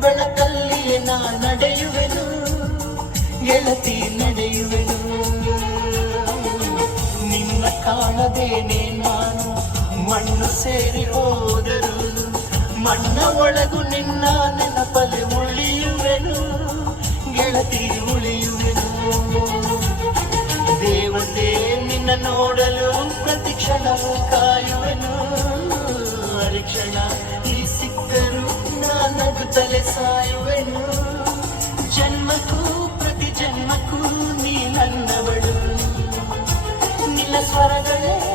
ಬೆಳಕಲ್ಲಿಯೇ ನಾ ನಡೆಯುವೆನು ಗೆಳತಿ ನಡೆಯುವೆನು. ನಿನ್ನ ಕಾಣದೇನೆ ನಾನು ಮಣ್ಣು ಸೇರಿ ಹೋದರು ಮಣ್ಣ ಒಳಗು ನಿನ್ನ ನೆನಪಲೆ ಉಳಿಯುವೆನು ಗೆಳತಿ ಉಳಿಯುವೆನು. ದೇವತೆ ನಿನ್ನ ನೋಡಲು ಪ್ರತಿ ಕ್ಷಣವೂ ಕಾಯುವೆನು. ಹರಿಕ್ಷಣ ಈ ಸಿಕ್ಕರು ನಾನಗುತ್ತಲೇ ಸಾಯುವೆನು. ಜನ್ಮಕ್ಕೂ ಪ್ರತಿ ಜನ್ಮಕ್ಕೂ ನೀ ನನ್ನವಳು. ನಿನ್ನ ಸ್ವರಗಳೇ